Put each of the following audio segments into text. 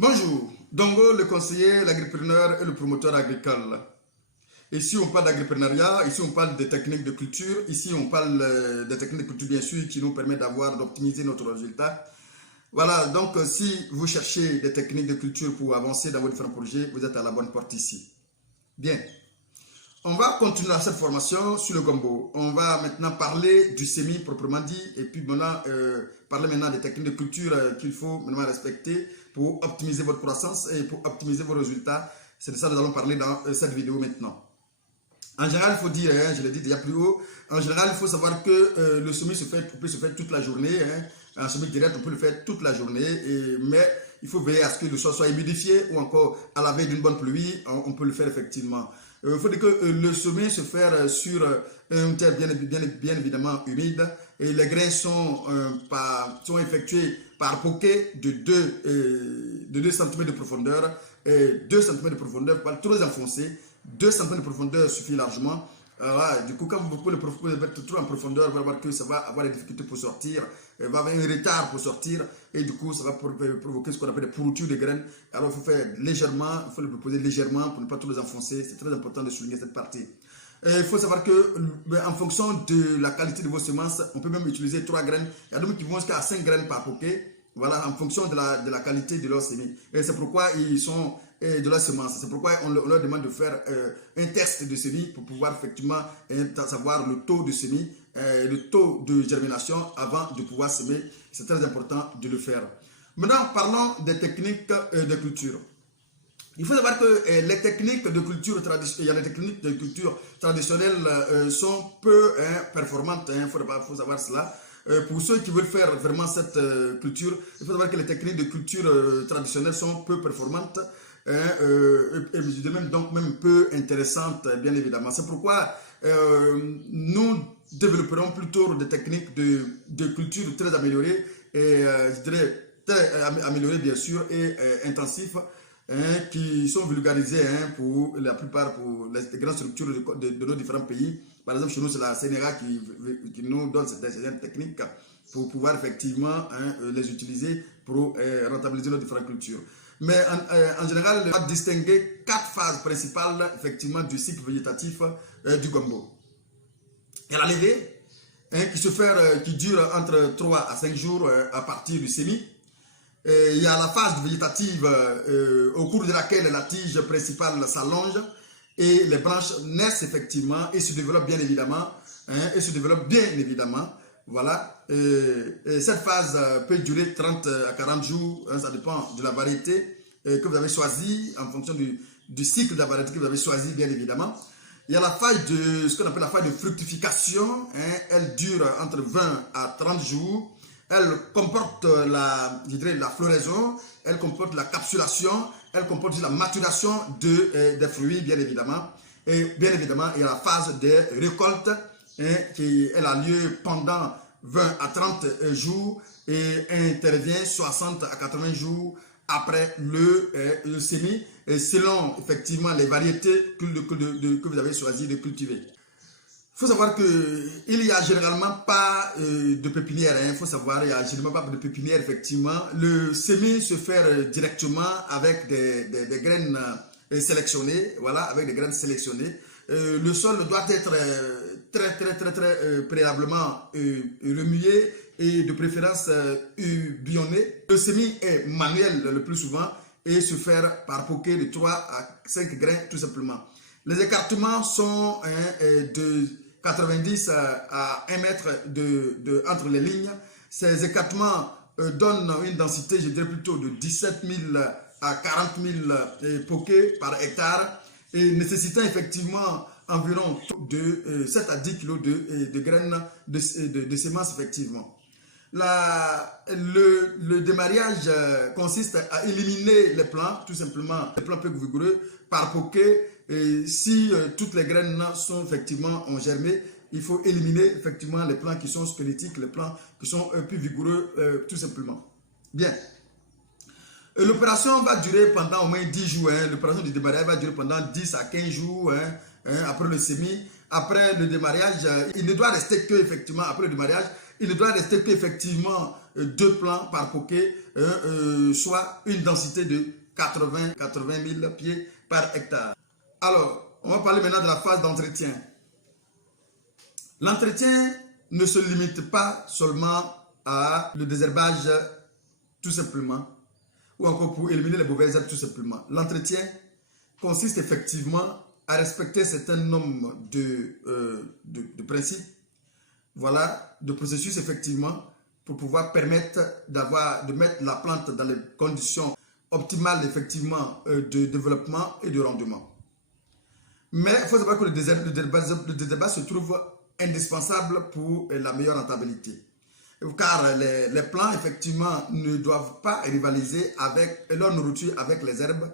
Bonjour, Dongo, le conseiller, l'agripreneur et le promoteur agricole. Ici, on parle d'agripreneuriat, ici, on parle des techniques de culture, ici, on parle des techniques de culture, bien sûr, qui nous permettent d'optimiser notre résultat. Voilà, donc si vous cherchez des techniques de culture pour avancer dans vos différents projets, vous êtes à la bonne porte ici. Bien, on va continuer cette formation sur le gombo. On va maintenant parler du semis proprement dit et puis maintenant parler maintenant des techniques de culture qu'il faut maintenant respecter pour optimiser votre croissance et pour optimiser vos résultats. C'est de ça que nous allons parler dans cette vidéo maintenant. En général, il faut dire, je l'ai dit déjà plus haut, en général, il faut savoir que le semis peut se faire toute la journée. Un semis direct, on peut le faire toute la journée, mais il faut veiller à ce que le sol soit humidifié ou encore à la veille d'une bonne pluie, on peut le faire effectivement. Il faut dire que le semis se fait sur un terre bien évidemment humide et les grains sont effectués par poquet de 2 cm de profondeur. 2 cm de profondeur, pas trop enfoncé. 2 cm de profondeur suffit largement. Du coup, quand vous le mettre trop en profondeur, vous allez voir que ça va avoir des difficultés pour sortir, va avoir un retard pour sortir, et du coup, ça va provoquer ce qu'on appelle des pourritures de graines. Alors, il faut faire légèrement, il faut le proposer légèrement pour ne pas trop les enfoncer. C'est très important de souligner cette partie. Il faut savoir que, en fonction de la qualité de vos semences, on peut même utiliser 3 graines. Il y a d'autres qui vont jusqu'à 5 graines par poquet. Voilà, en fonction de la qualité de leur semis. Et c'est pourquoi ils sont de la semence. C'est pourquoi on leur demande de faire un test de semis pour pouvoir effectivement savoir le taux de semis, le taux de germination avant de pouvoir semer. C'est très important de le faire. Maintenant, parlons des techniques de culture. Il faut savoir que les techniques de culture traditionnelles sont peu performantes. Il faut savoir cela. Pour ceux qui veulent faire vraiment cette culture, il faut savoir que les techniques de culture traditionnelles sont peu performantes et même peu intéressantes, bien évidemment. C'est pourquoi nous développerons plutôt des techniques de culture très améliorées et je dirais très améliorées bien sûr et intensives qui sont vulgarisées pour la plupart pour les grandes structures de nos différents pays. Par exemple, chez nous, c'est la CNRA qui nous donne cette technique pour pouvoir effectivement les utiliser pour rentabiliser nos différentes cultures. Mais en général, on va distinguer 4 phases principales effectivement du cycle végétatif du gombo. Il y a la levée qui dure entre 3 à 5 jours à partir du semis. Il y a la phase végétative au cours de laquelle la tige principale s'allonge et les branches naissent effectivement et se développent bien évidemment. Voilà. Et cette phase peut durer 30 à 40 jours, ça dépend de la variété que vous avez choisie en fonction du cycle de la variété que vous avez choisi bien évidemment. Il y a la phase ce qu'on appelle la phase de fructification. Elle dure entre 20 à 30 jours. Elle comporte la floraison, elle comporte la capsulation, elle comporte la maturation des fruits, bien évidemment. Et bien évidemment, il y a la phase de récolte qui elle a lieu pendant 20 à 30 jours et intervient 60 à 80 jours après le semis, selon effectivement les variétés que vous avez choisi de cultiver. Il faut savoir qu'il n'y a généralement pas de pépinière. Il faut savoir, il n'y a généralement pas de pépinière, effectivement. Le semis se fait directement avec des graines sélectionnées. Voilà, avec des graines sélectionnées. Le sol doit être très préalablement remué et de préférence bionné. Le semis est manuel le plus souvent et se fait par poquet de 3 à 5 grains tout simplement. Les écartements sont de 90 à 1 mètre entre les lignes. Ces écartements donnent une densité, je dirais plutôt de 17 000 à 40 000 poquets par hectare et nécessitant effectivement environ de 7 à 10 kg de graines de semences effectivement. Le démarrage consiste à éliminer les plants, tout simplement, les plants peu vigoureux par poquet. Et si toutes les graines sont effectivement ont germé, il faut éliminer effectivement les plants qui sont squelettiques, les plants qui sont plus vigoureux, tout simplement. Bien. L'opération va durer pendant au moins 10 jours. L'opération du démarrage va durer pendant 10 à 15 jours après le semis. Après le démarrage, il ne doit rester que effectivement après le démarrage, il ne doit rester qu'effectivement 2 plants par coquet, soit une densité de 80 000 pieds par hectare. Alors, on va parler maintenant de la phase d'entretien. L'entretien ne se limite pas seulement à le désherbage tout simplement, ou encore pour éliminer les mauvaises herbes tout simplement. L'entretien consiste effectivement à respecter un certain nombre de principes, voilà, de processus effectivement, pour pouvoir permettre de mettre la plante dans les conditions optimales effectivement de développement et de rendement. Mais il faut savoir que le désherbage se trouve indispensable pour la meilleure rentabilité. Car les plants effectivement ne doivent pas rivaliser avec leur nourriture avec les herbes.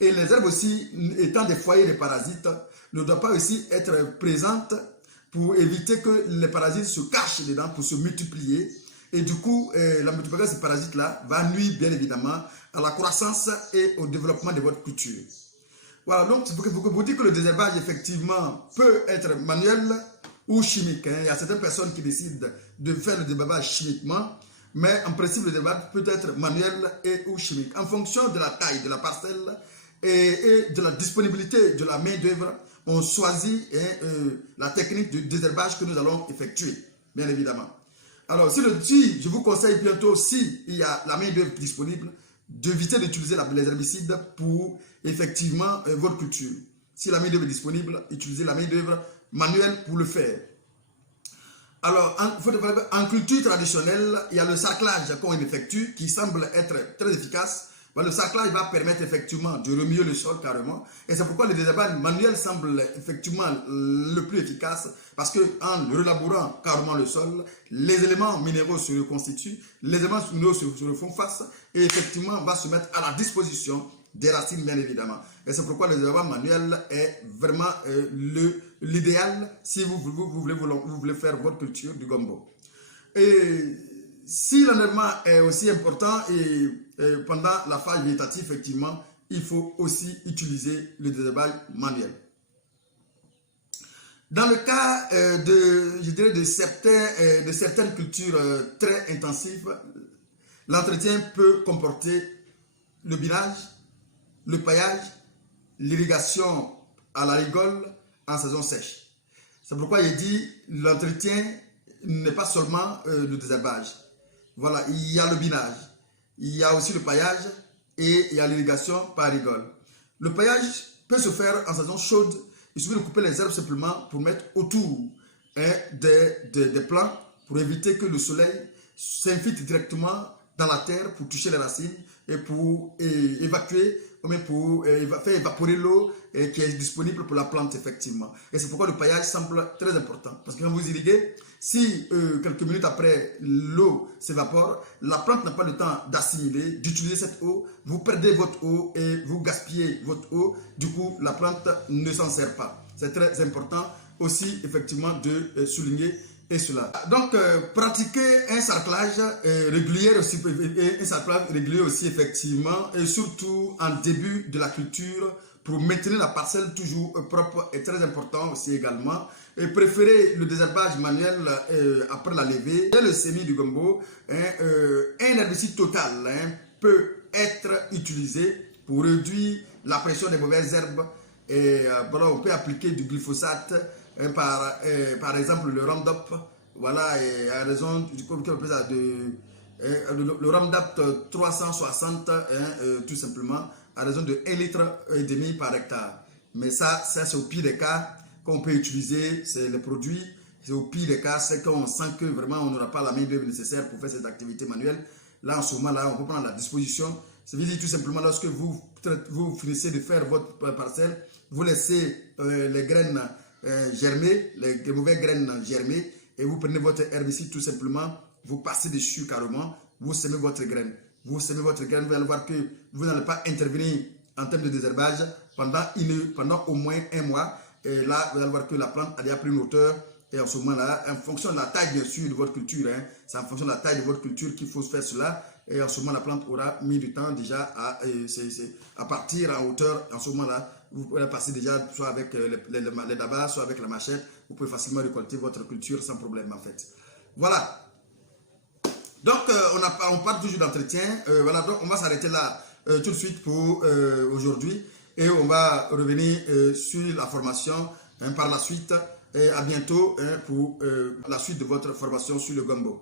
Et les herbes aussi, étant des foyers de parasites, ne doivent pas aussi être présentes pour éviter que les parasites se cachent dedans pour se multiplier. Et du coup, la multiplication de ces parasites-là va nuire bien évidemment à la croissance et au développement de votre culture. Voilà, donc vous dites que le désherbage effectivement peut être manuel ou chimique. Il y a certaines personnes qui décident de faire le désherbage chimiquement, mais en principe le désherbage peut être manuel ou chimique. En fonction de la taille de la parcelle et de la disponibilité de la main d'œuvre, on choisit la technique de désherbage que nous allons effectuer, bien évidemment. Alors, si je vous conseille bientôt, si il y a la main d'œuvre disponible, d'éviter d'utiliser les herbicides pour effectivement votre culture. Si la main d'œuvre est disponible, utilisez la main d'œuvre manuelle pour le faire. Alors, en culture traditionnelle, il y a le sarclage qu'on effectue qui semble être très efficace. Le sarclage va permettre effectivement de remuer le sol carrément. Et c'est pourquoi le désherbage manuel semble effectivement le plus efficace. Parce qu'en relabourant carrément le sol, les éléments minéraux se reconstituent, les éléments minéraux se font face et effectivement on va se mettre à la disposition des racines bien évidemment. Et c'est pourquoi le désherbage manuel est vraiment l'idéal si vous voulez faire votre culture du gombo. Et si l'enlèvement est aussi important pendant la phase végétative, effectivement, il faut aussi utiliser le désherbage manuel. Dans le cas de certaines cultures très intensives, l'entretien peut comporter le binage, le paillage, l'irrigation à la rigole en saison sèche. C'est pourquoi il dit l'entretien n'est pas seulement le désherbage. Voilà, il y a le binage, il y a aussi le paillage et il y a l'irrigation par rigole. Le paillage peut se faire en saison chaude. Il suffit de couper les herbes simplement pour mettre autour des plants pour éviter que le soleil s'infiltre directement dans la terre pour toucher les racines et pour évacuer ou même pour faire évaporer l'eau qui est disponible pour la plante effectivement. Et c'est pourquoi le paillage semble très important. Parce que quand vous irriguez, si quelques minutes après l'eau s'évapore, la plante n'a pas le temps d'assimiler, d'utiliser cette eau, vous perdez votre eau et vous gaspillez votre eau, du coup la plante ne s'en sert pas. C'est très important aussi effectivement de souligner et cela. Donc pratiquer un sarclage régulier aussi, effectivement et surtout en début de la culture pour maintenir la parcelle toujours propre est très important aussi également. Et préférer le désherbage manuel après la levée et le semis du gombo. Un herbicide total peut être utilisé pour réduire la pression des mauvaises herbes. Et voilà, on peut appliquer du glyphosate par exemple le Roundup. Voilà, et à raison le Roundup 360 tout simplement à raison de 1,5 litre par hectare. Mais ça c'est au pire des cas qu'on peut utiliser, c'est les produits, c'est au pire des cas, c'est quand on sent que vraiment on n'aura pas la main d'œuvre nécessaire pour faire cette activité manuelle. Là en ce moment là, on peut prendre la disposition. C'est-à-dire tout simplement lorsque vous finissez de faire votre parcelle, vous laissez les graines germer, les mauvaises graines germer, et vous prenez votre herbicide tout simplement, vous passez dessus carrément, vous semez votre graine. Vous semez votre graine, vous allez voir que vous n'allez pas intervenir en termes de désherbage pendant au moins 1 mois. Et là, vous allez voir que la plante a déjà pris une hauteur. Et en ce moment-là, en fonction de la taille bien sûr de votre culture, c'est en fonction de la taille de votre culture qu'il faut faire cela. Et en ce moment, la plante aura mis du temps déjà à partir en hauteur. En ce moment-là, vous pouvez passer déjà soit avec les dabas, soit avec la machette. Vous pouvez facilement récolter votre culture sans problème en fait. Voilà. Donc, on parle toujours d'entretien. Voilà, donc on va s'arrêter là tout de suite pour aujourd'hui. Et on va revenir sur la formation par la suite. Et à bientôt pour la suite de votre formation sur le gombo.